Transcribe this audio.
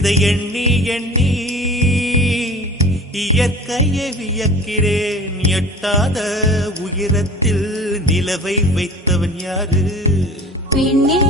இதை எண்ணி எண்ணி இயற்கையை வியக்கிறேன். எட்டாத உயரத்தில் நிலவை வைத்தவன் யாரு? பெண்ணே